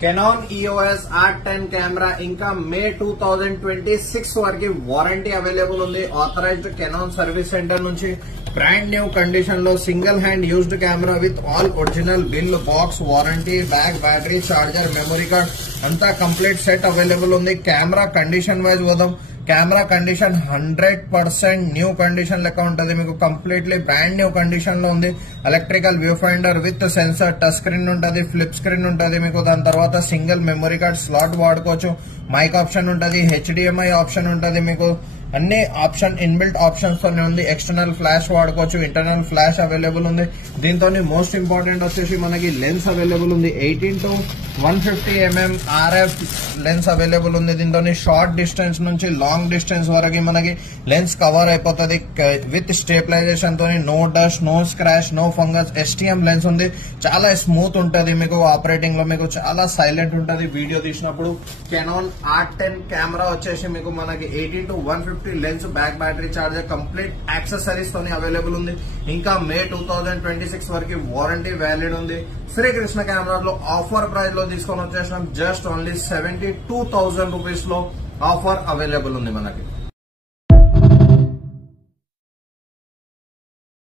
Canon EOS R10 camera ఇంకా మే 2026 వరకు warranty available ఉంది. ఆథరైజ్డ్ కెనాన్ సర్వీస్ సెంటర్ నుంచి బ్రాండ్ న్యూ కండిషన్ లో single hand used camera with all original bill, box, warranty, bag, battery, charger, memory card అంతా complete set available ఉంది. Camera condition wise పోదాం. Camera condition 100% new condition లెక్క ఉంటది. మీకు completely brand new condition లో ఉంది. Electrical view finder with sensor, touch screen ఉంటది, flip screen ఉంటది. మీకు దాని తర్వాత సింగిల్ మెమరీ కార్డ్ స్లాట్ వాడుకోవచ్చు. మైక్ ఆప్షన్ ఉంటది, HDMI ఆప్షన్ ఉంటది. మీకు అన్ని ఆప్షన్ ఇన్బిల్ట్ ఆప్షన్స్ తోనే ఉంది. ఎక్స్టర్నల్ ఫ్లాష్ వాడుకోవచ్చు, ఇంటర్నల్ ఫ్లాష్ అవైలబుల్ ఉంది. దీంతో మోస్ట్ ఇంపార్టెంట్ వచ్చేసి మనకి లెన్స్ అవైలబుల్ ఉంది. 18 to 150 mm RF lens available ఉంది. దీంతో షార్ట్ డిస్టెన్స్ నుంచి లాంగ్ డిస్టెన్స్ వరకు మనకి లెన్స్ కవర్ అయిపోతుంది. విత్ స్టేబిలైజేషన్ తోని no dust, no scratch, no fungus. STM lens ఉంది. చాలా స్మూత్ ఉంటది. మీకు ఆపరేటింగ్ లో మీకు చాలా సైలెంట్ ఉంటది వీడియో తీసినప్పుడు. కెనాన్ R10 కెమెరా వచ్చేసి మీకు మనకి 18 to 150 lens, back, battery, charger complete accessories తోని అవైలబుల్ ఉంది. ఇంకా మే 2026 వరకు వారంటీ వ్యాలిడ్ ఉంది. శ్రీకృష్ణ కెమెరాలో ఆఫర్ ప్రైస్ లో తీసుకొని వచ్చేసినాం. జస్ట్ ఓన్లీ 72,000 రూపీస్ లో ఆఫర్ అవైలబుల్ ఉంది మనకి.